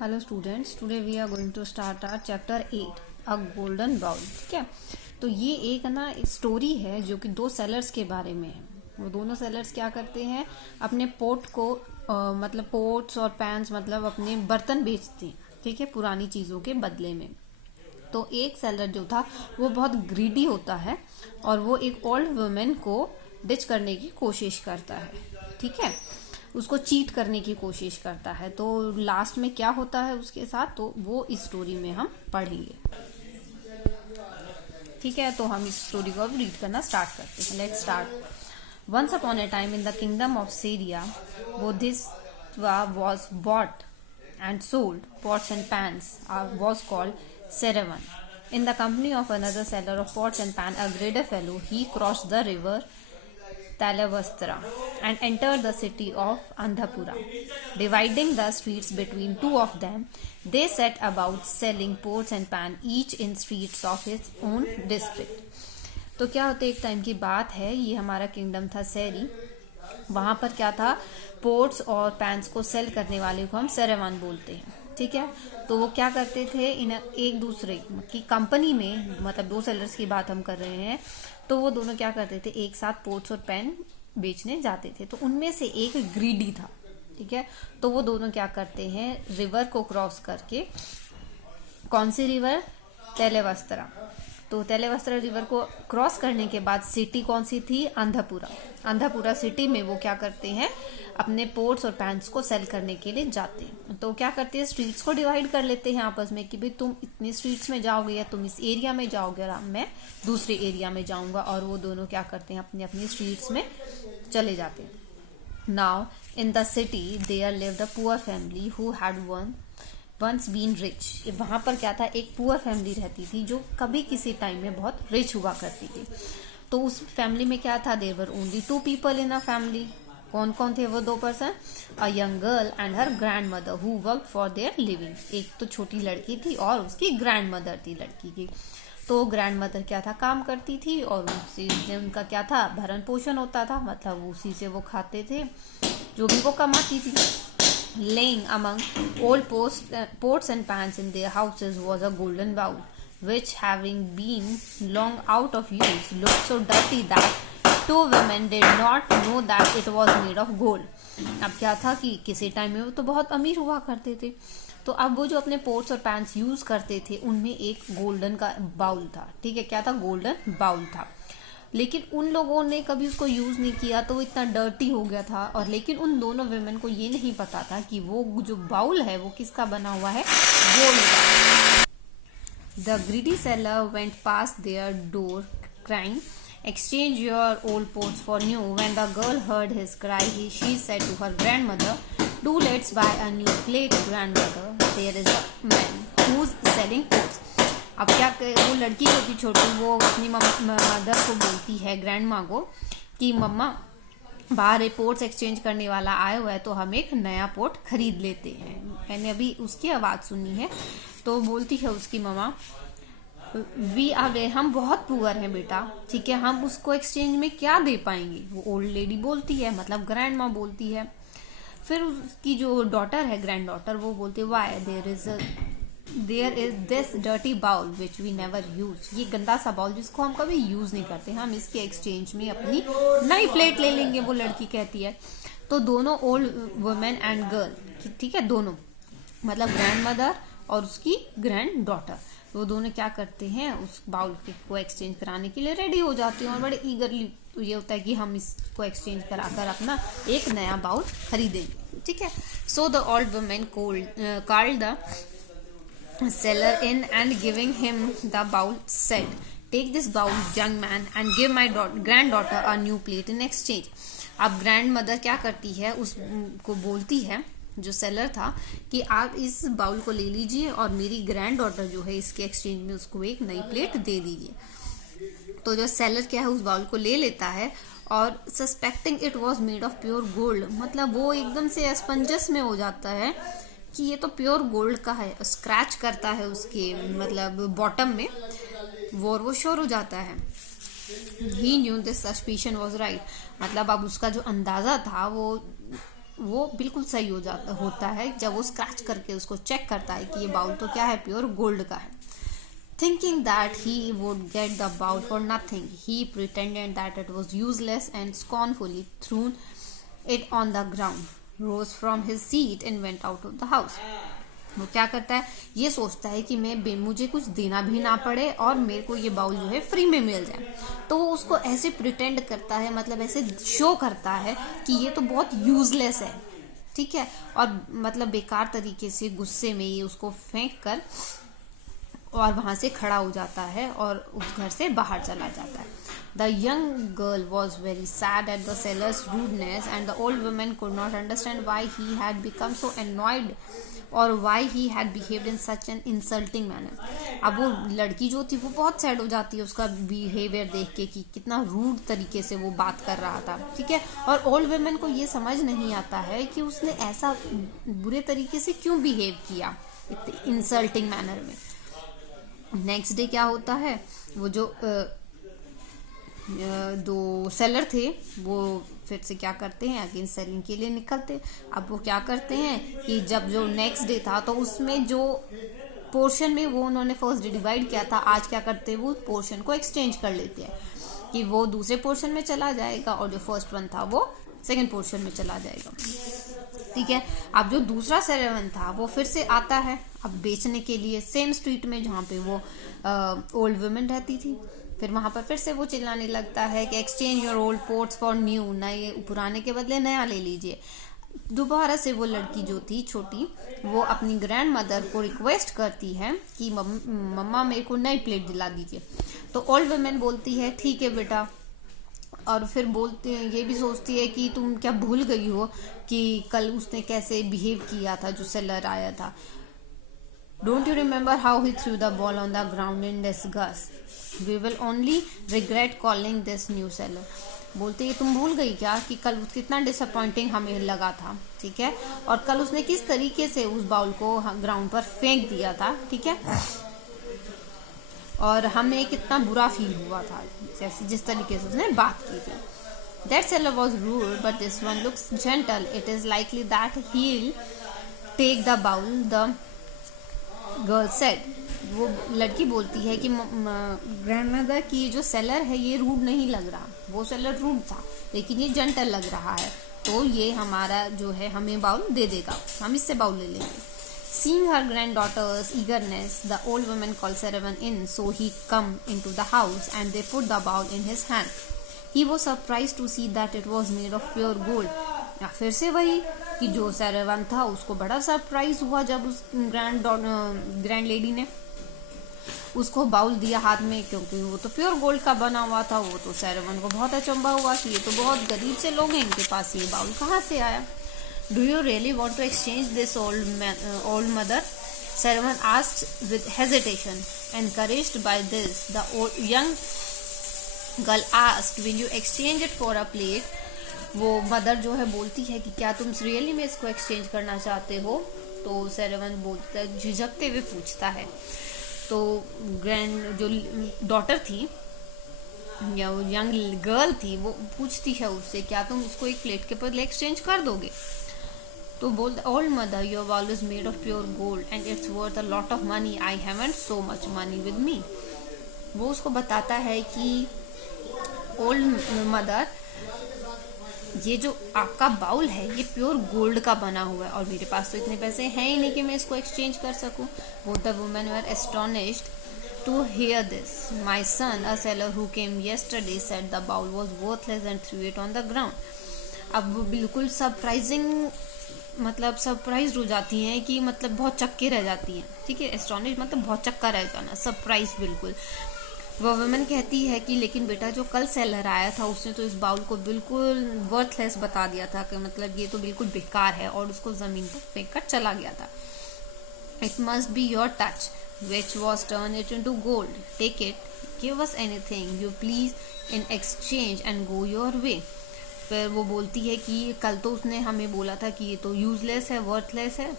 Hello students, today we are going to start our chapter 8 a golden bowl. ठीक है, तो ये एक ना स्टोरी है जो कि दो सेलर्स के बारे में है। वो दोनों सेलर्स क्या करते हैं, अपने पोट को मतलब पोट्स और पैन्स मतलब अपने बर्तन बेचते हैं। ठीक है, पुरानी चीज़ों के बदले में। तो एक सेलर जो था वो बहुत ग्रीडी होता है और वो एक ओल्ड वुमेन को डिच करने की कोशिश करता है। ठीक है, उसको चीट करने की कोशिश करता है। तो लास्ट में क्या होता है उसके साथ, तो वो इस स्टोरी में हम पढ़ेंगे। ठीक है, तो हम इस स्टोरी को अब रीड करना स्टार्ट करते हैं। Let's start. Once upon a time in the kingdom of Syria, Bodhisattva was bought and sold pots and pans was called Seravan. In the company of another seller of pots and pan, a greater fellow, he crossed the river Talavastra and entered the city of Andhapura. Dividing the streets between two of them, they set about selling pots and pan, each in streets of its own district. तो क्या होता है, एक time की बात है, ये हमारा किंगडम था सेरी। वहां पर क्या था, पोर्ट्स और पैंस को सेल करने वाले को हम सेरेवान बोलते हैं। ठीक है, तो वो क्या करते थे, इन एक दूसरे की कंपनी में, मतलब दो सेलर्स की बात हम कर रहे हैं, तो वो दोनों क्या करते थे, एक साथ पोर्ट्स और पैन बेचने जाते थे। तो उनमें से एक ग्रीडी था। ठीक है, तो वो दोनों क्या करते हैं, रिवर को क्रॉस करके, कौन सी रिवर, तेलेवस्त्रा। तो तेलेवस्त्रा रिवर को क्रॉस करने के बाद सिटी कौन सी थी, अंधापुरा। अंधापुरा सिटी में वो क्या करते हैं, अपने पोर्ट्स और पैंट्स को सेल करने के लिए जाते हैं। तो क्या करते हैं, स्ट्रीट्स को डिवाइड कर लेते हैं आपस में कि भाई तुम इतनी स्ट्रीट्स में जाओगे या तुम इस एरिया में जाओगे और मैं दूसरे एरिया में जाऊंगा। और वो दोनों क्या करते हैं, अपनी अपनी स्ट्रीट्स में चले जाते हैं। Now in the city there lived a poor family who had once been rich. वहां पर क्या था, एक पुअर फैमिली रहती थी जो कभी किसी टाइम में बहुत रिच हुआ करती थी। तो उस फैमिली में क्या था, there were only 2 people in a family. कौन कौन थे वो 2 person, a young girl and her grandmother who work for their living. एक तो छोटी लड़की थी और उसकी ग्रैंड मदर थी लड़की की। तो ग्रैंड मदर क्या था, काम करती थी और उसी से उनका क्या था, भरण पोषण होता था, मतलब उसी से वो खाते थे जो भी वो कमाती थी। Laying among old pots and pans in their houses was a golden bowl, which, having been long out of use, looked so dirty that 2 women did not know that it was made of gold. अब क्या था कि किसी time में वो तो बहुत अमीर हुआ करते थे, तो अब वो जो अपने पोट्स और पैंस यूज करते थे उनमें एक गोल्डन का बाउल था। ठीक है, क्या था, गोल्डन बाउल था। लेकिन उन लोगों ने कभी उसको यूज नहीं किया तो वो इतना डर्टी हो गया था। और लेकिन उन दोनों वुमेन को ये नहीं पता था कि वो जो बाउल है वो किसका बना हुआ है, गोल्ड का। The greedy seller went pass their door crying, exchange your old pots for new. When the girl heard his cry, she said to her grandmother, do let's buy a new plate, grandmother. There is a man who's selling pots. अब क्या, वो लड़की होती छोटी, वो अपनी mother को बोलती है, ग्रैंड माँ को, कि मम्मा बाहर एक पोर्ट्स एक्सचेंज करने वाला आया हुआ है तो हम एक नया पोर्ट खरीद लेते हैं। मैंने अभी उसकी आवाज़ सुनी है। तो बोलती है उसकी मम्मा, वी आर, हम बहुत पुअर हैं बेटा, ठीक है, हम उसको एक्सचेंज में क्या दे पाएंगे। वो ओल्ड लेडी बोलती है, मतलब ग्रैंड माँ बोलती है। फिर उसकी जो डॉटर है, ग्रैंड डॉटर, वो बोलती है, why there is this dirty bowl which we never use. ये गंदा सा बाउल जिसको हम कभी यूज नहीं करते, हम इसके एक्सचेंज में अपनी नई प्लेट ले लेंगे, वो लड़की कहती है। तो दोनों ओल्ड वुमेन एंड गर्ल, ठीक है, दोनों मतलब ग्रैंड मदर और उसकी ग्रैंड डॉटर, वो दोनों क्या करते हैं, उस बाउल को एक्सचेंज कराने के लिए रेडी हो जाते हैं और बड़े ईगरली ये होता है कि हम इसको एक्सचेंज कराकर अपना एक नया बाउल खरीदेंगे। ठीक है, so the old women called the seller in and giving him the bowl said, take this bowl, young man, and give my granddaughter a new plate in exchange. अब ग्रैंड मदर क्या करती है, उसको बोलती है, जो सेलर था, कि आप इस बाउल को ले लीजिए और मेरी ग्रैंड डॉटर जो है इसके एक्सचेंज में उसको एक नई प्लेट दे दीजिए। तो जो सेलर क्या है, उस बाउल को ले लेता है और suspecting it was made of pure gold, मतलब वो एकदम से असमंजस में हो जाता है कि ये तो प्योर गोल्ड का है। स्क्रैच करता है उसके मतलब बॉटम में, वो श्योर हो जाता है। He knew this suspicion was right, मतलब अब उसका जो अंदाजा था वो वो बिल्कुल सही होता है जब वो स्क्रैच करके उसको चेक करता है कि ये बाउल तो क्या है, प्योर गोल्ड का है. Thinking that he would get the bowl for nothing, he pretended that it was useless and scornfully threw it on the ground, rose from his seat and went out of the house. वो क्या करता है, ये सोचता है कि मुझे कुछ देना भी ना पड़े और मेरे को ये बाउल जो है फ्री में मिल जाए. तो वो उसको ऐसे प्रिटेंड करता है, मतलब ऐसे शो करता है कि ये तो बहुत यूजलेस है, ठीक है, और मतलब बेकार तरीके से गुस्से में ये उसको फेंक कर और वहां से खड़ा हो जाता है और उस घर से बाहर चला जाता है. The young girl was very sad at the seller's rudeness, and the old woman could not understand why he had become so annoyed or why he had behaved in such an insulting manner. अब वो लड़की जो थी वो बहुत sad हो जाती है उसका बिहेवियर देख के कि कितना रूड तरीके से वो बात कर रहा था, ठीक है. और ओल्ड वुमेन को ये समझ नहीं आता है कि उसने ऐसा बुरे तरीके से क्यों बिहेव किया इंसल्टिंग मैनर में. नेक्स्ट डे क्या होता है, वो जो दो सेलर थे वो फिर से क्या करते हैं, अगेन सेलिंग के लिए निकलते. अब वो क्या करते हैं कि जब जो नेक्स्ट डे था तो उसमें जो पोर्शन में वो उन्होंने फर्स्ट डे डिवाइड किया था, आज क्या करते हैं वो पोर्शन को एक्सचेंज कर लेते हैं कि वो दूसरे पोर्शन में चला जाएगा और जो फर्स्ट वन था वो सेकंड पोर्शन में चला जाएगा, ठीक है. अब जो दूसरा सेरेवन था वो फिर से आता है अब बेचने के लिए सेम स्ट्रीट में जहाँ पे वो ओल्ड वुमेन रहती थी. फिर वहां पर फिर से वो चिल्लाने लगता है कि exchange your old ports for new, नए पुराने के बदले नया ले लीजिए. दोबारा से वो लड़की जो थी छोटी वो अपनी ग्रैंड मदर को रिक्वेस्ट करती है कि मम्मा मेरे को नई प्लेट दिला दीजिए. तो ओल्ड वुमेन बोलती है ठीक है बेटा, और फिर बोलते हैं ये भी सोचती है कि तुम क्या भूल गई हो कि कल उसने कैसे बिहेव किया था जो सेलर आया था. Don't you remember how he threw the ball on the ground in disgust? We will only regret calling this new seller. बोलते ये तुम भूल गई क्या कि कल कितना डिसअपॉइंटिंग हमें लगा था, ठीक है, और कल उसने किस तरीके से उस बाउल को ग्राउंड पर फेंक दिया था, ठीक है, और हमें कितना बुरा फील हुआ था जैसे जिस तरीके से उसने बात की थी. That seller was rude, but this one looks gentle. It is likely that he'll take the bowl, the girl said. वो लड़की बोलती है कि ग्रैंडमदर की जो सेलर है ये रूड नहीं लग रहा, वो सेलर रूड था लेकिन ये जेंटल लग रहा है, तो ये हमारा जो है हमें बाउल दे देगा, हम इससे बाउल ले लेंगे. Seeing her granddaughter's eagerness, the old woman called Saravan in, so he come into the house and they put the bowl in his hand. He was surprised to see that it was made of pure gold. फिर से वही कि जो सैरवन था उसको बड़ा surprise हुआ जब उस ग्रैंड लेडी ने उसको बाउल दिया हाथ में, क्योंकि वो तो प्योर गोल्ड का बना हुआ था. वो तो सैरवन को बहुत अचंभा हुआ कि ये तो बहुत गरीब से लोग हैं, इनके पास ये बाउल कहाँ से आया. Do you really want to exchange this old mother? Saravan asked with hesitation. Encouraged by this, the young girl asked, "Will you exchange it for a plate?" वो मदर जो है बोलती है कि क्या तुम रियली में इसको एक्सचेंज करना चाहते हो. तो सैरवन बोलता है, झिझकते हुए पूछता है. तो ग्रैंड जो डॉटर थी या वो यंग गर्ल थी वो पूछती है उससे, क्या तुम उसको एक प्लेट के बदले एक्सचेंज कर दोगे. तो बोल, old mother your bowl is made of pure gold and it's worth a lot of money. I haven't so much money with me. वो उसको बताता है कि ओल्ड मदर ये जो आपका बाउल है ये प्योर गोल्ड का बना हुआ है और मेरे पास तो इतने पैसे हैं ही नहीं कि मैं इसको एक्सचेंज कर सकूं. Both the women were astonished to hear this. My son, a seller who came yesterday, said the bowl was worthless and threw it on the ground. अब वो बिल्कुल सरप्राइज हो जाती हैं कि मतलब बहुत चक्के रह जाती हैं, ठीक है. एस्टोनिश मतलब बहुत चक्का रह जाना, सरप्राइज बिल्कुल. वो वुमेन कहती है कि लेकिन बेटा जो कल सेलर आया था उसने तो इस बाउल को बिल्कुल वर्थलेस बता दिया था कि मतलब ये तो बिल्कुल बेकार है और उसको जमीन पर फेंक कर चला गया था. It must be your touch which was turned it into gold. Take it, give us anything you please in exchange and go your way. फिर वो बोलती है कि कल तो उसने हमें बोला था कि ये तो यूजलेस है, वर्थलेस है,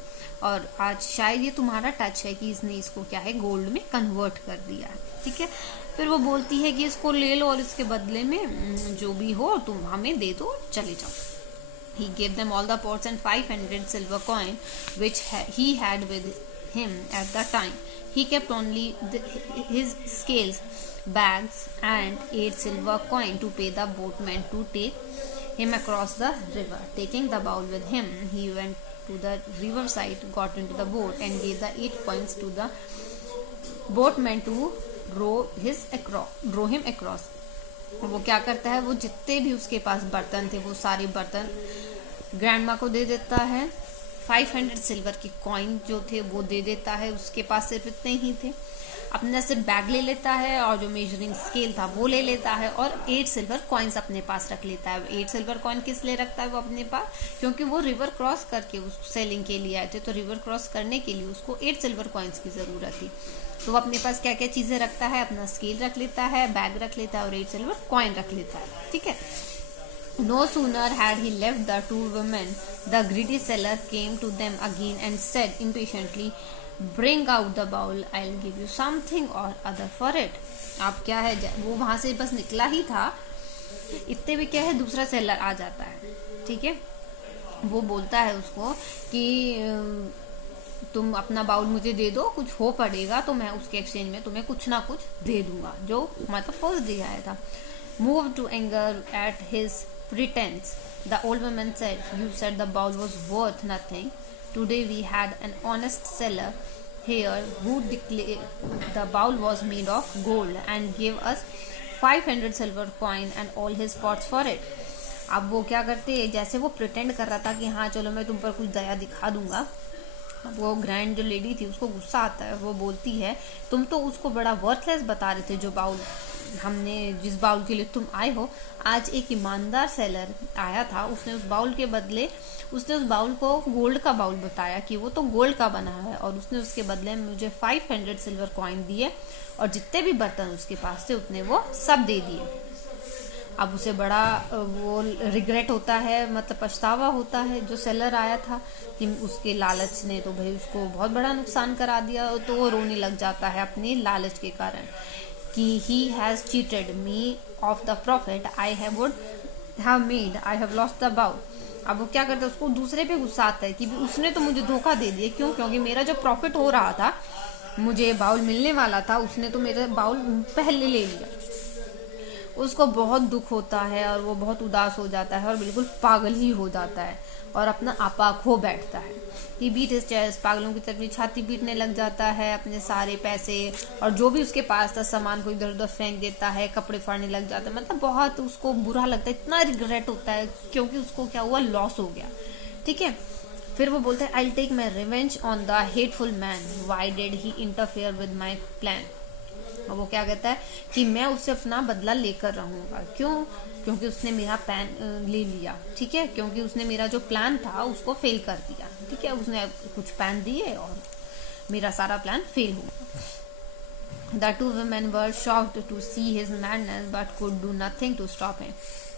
और आज शायद ये तुम्हारा टच है कि इसने इसको क्या है गोल्ड में कन्वर्ट कर दिया है, ठीक है. फिर वो बोलती है कि इसको ले लो और इसके बदले में जो भी हो तुम हमें दे दो, चले जाओ. He gave them all the pots and 500 silver coin which he had with him at the time. He kept only his scales, bags, and 8 silver coin to pay the boatman to take him across the river. Taking the bowl with him, he went to the riverside, got into the boat, and gave the 8 coins to the boatman to row him across. वो क्या करता है, वो जितने भी उसके पास बर्तन थे वो सारे बर्तन ग्रैंड माँ को दे देता है. 500 सिल्वर की कॉइन जो थे वो दे देता है. उसके पास सिर्फ इतने ही थे. अपने से बैग ले लेता है और जो मेजरिंग स्केल था वो ले लेता है और 8 सिल्वर कॉइन्स अपने पास रख लेता है. 8 सिल्वर कॉइन किस लिए रखता है वो अपने पास, क्योंकि वो रिवर क्रॉस करके उस सेलिंग के लिए आए थे, तो रिवर क्रॉस करने के लिए उसको 8 सिल्वर कॉइन्स की जरूरत थी. तो वो अपने पास क्या क्या चीजें रखता है, अपना स्केल रख लेता है, बैग रख लेता है और 8 सिल्वर कॉइन रख लेता है. ठीक है. No sooner had he left the 2 women, the greedy seller came to them again and said impatiently, "Bring out the bowl. I'll give you something or other for it." अब क्या है, वो वहां से बस निकला ही था, इतने भी क्या है दूसरा सेलर आ जाता है. ठीक है. वो बोलता है उसको कि तुम अपना बाउल मुझे दे दो, कुछ हो पड़ेगा तो मैं उसके एक्सचेंज में तुम्हें कुछ ना कुछ दे दूंगा, जो मतलब फर्स्ट डे आया था. Moved to anger at his pretense, the old woman said, "You said the bowl was worth nothing. Today we had an honest seller here who declared the bowl was made of gold and gave us 500 silver coin and all his pots for it." अब वो क्या करते हैं, जैसे वो pretend कर रहा था कि हाँ चलो मैं तुम पर कुछ दया दिखा दूंगा, वो ग्रैंड जो लेडी थी उसको गुस्सा आता है. वो बोलती है तुम तो उसको बड़ा वर्थलेस बता रहे थे, जो बाउल हमने जिस बाउल के लिए तुम आए हो. आज एक ईमानदार सेलर आया था, उसने उस बाउल के बदले उसने उस बाउल को गोल्ड का बाउल बताया कि वो तो गोल्ड का बना है, और उसने उसके बदले में मुझे 500 सिल्वर कॉइन दिए और जितने भी बर्तन उसके पास थे उतने वो सब दे दिए. अब उसे बड़ा वो रिग्रेट होता है, मतलब पछतावा होता है जो सेलर आया था कि उसके लालच ने तो भाई उसको बहुत बड़ा नुकसान करा दिया. तो वो रोने लग जाता है अपने लालच के कारण कि he has cheated me of the profit I would have made. I have lost the bowl. अब वो क्या करता है, उसको दूसरे पे गुस्सा आता है कि उसने तो मुझे धोखा दे दिया. क्यों? क्योंकि मेरा जो प्रॉफिट हो रहा था, मुझे बाउल मिलने वाला था, उसने तो मेरा बाउल पहले ले लिया. उसको बहुत दुख होता है और वो बहुत उदास हो जाता है और बिल्कुल पागल ही हो जाता है और अपना आपा खो बैठता है. He beat his chest, पागलों की तरफ छाती पीटने लग जाता है. अपने सारे पैसे और जो भी उसके पास था सामान को इधर उधर फेंक देता है, कपड़े फाड़ने लग जाता है. मतलब बहुत उसको बुरा लगता है, इतना रिग्रेट होता है क्योंकि उसको क्या हुआ, लॉस हो गया. ठीक है. फिर वो बोलता है I'll take my revenge on the hateful man. Why did he interfere with my plan? और वो क्या कहता है कि मैं उससे अपना बदला लेकर रहूंगा. क्यों? क्योंकि उसने मेरा प्लान ले लिया. ठीक है. क्योंकि उसने मेरा जो प्लान था उसको फेल कर दिया. ठीक है. उसने कुछ प्लान दिए और मेरा सारा प्लान फेल हुआ. The 2 women were shocked to see his madness but could do nothing to stop him.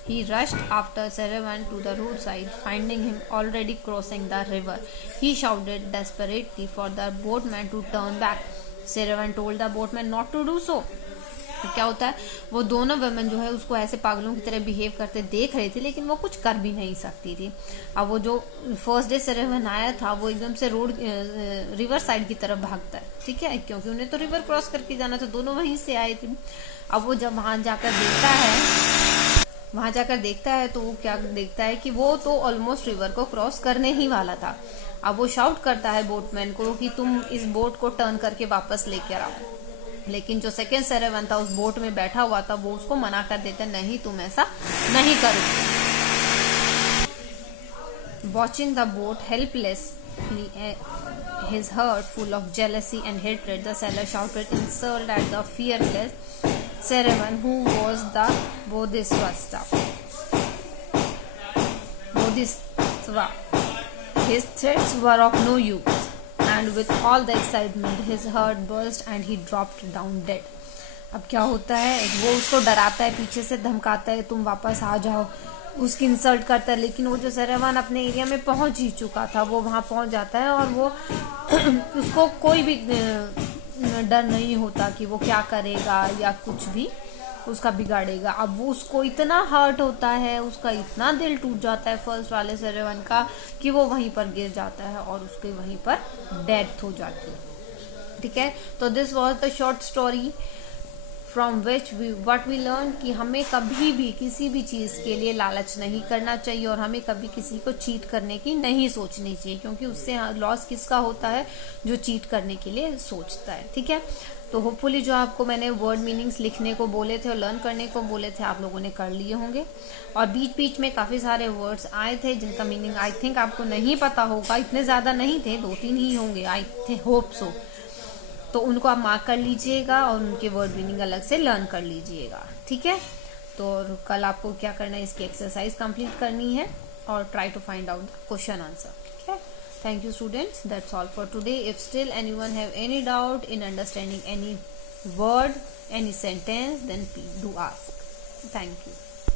He rushed after Seravan to the roadside. Finding him already crossing the river, he shouted desperately for the boatman to turn back. Seravan told the boatman not to do so. तो क्या होता है, वो दोनों women जो है उसको ऐसे पागलों की तरह बिहेव करते देख रही थी, लेकिन वो कुछ कर भी नहीं सकती थी. अब वो जो फर्स्ट डे सेरेवन आया था वो एकदम से रोड रिवर साइड की तरफ भागता है. ठीक है. क्योंकि उन्हें तो रिवर क्रॉस करके जाना था, दोनों वहीं से आए थे. अब वो जब वहां जाकर देखता है तो वो क्या देखता है कि वो तो ऑलमोस्ट रिवर को क्रॉस करने ही वाला था. अब वो शाउट करता है बोटमैन को कि तुम इस बोट को टर्न करके वापस लेकर आओ. लेकिन जो सेकेंड सेरेवन था उस बोट में बैठा हुआ था, वो उसको मना कर देता, नहीं तुम ऐसा नहीं करोगे. Watching the boat helplessly, his heart full of jealousy and hatred, the sailor shouted insult at the fearless Seravan, who was the Bodhisattva. His threats were of no use. And with all the excitement, his heart burst and he dropped down dead. अब क्या होता है, वो उसको डराता है, पीछे से धमकाता है तुम वापस आ जाओ, उसकी इंसल्ट करता है. लेकिन वो जो सेरेवान अपने एरिया में पहुंच ही चुका था, वो वहां पहुंच जाता है और वो उसको कोई भी डर नहीं होता कि वो क्या करेगा या कुछ भी. उसका बिगाड़ेगा। अब वो उसको इतना हर्ट होता है, उसका इतना दिल टूट जाता है फर्स्ट वाले सेरेवन का कि वो वहीं पर गिर जाता है और उसके वहीं पर डेथ हो जाती है। ठीक है, तो this was the short story from which what we learn कि हमें कभी भी किसी भी चीज के लिए लालच नहीं करना चाहिए और हमें कभी किसी को चीट करने की नहीं सोचनी चाहिए, क्योंकि उससे लॉस किसका होता है, जो चीट करने के लिए सोचता है। ठीक है, तो होपफुली जो आपको मैंने वर्ड मीनिंग्स लिखने को बोले थे और लर्न करने को बोले थे आप लोगों ने कर लिए होंगे। और बीच बीच में काफी सारे वर्ड्स आए थे जिनका मीनिंग आई थिंक आपको नहीं पता होगा, इतने ज्यादा नहीं थे, 2-3 ही होंगे आई थिंक, होप सो। तो उनको आप मार्क कर लीजिएगा और उनके वर्ड मीनिंग अलग से लर्न कर लीजिएगा। ठीक है, तो कल आपको क्या करना है, इसकी एक्सरसाइज कंप्लीट करनी है और try to find out question answer. ठीक है, thank you students, that's all for today. If still anyone have any doubt in understanding any word, any sentence, then please do ask. Thank you.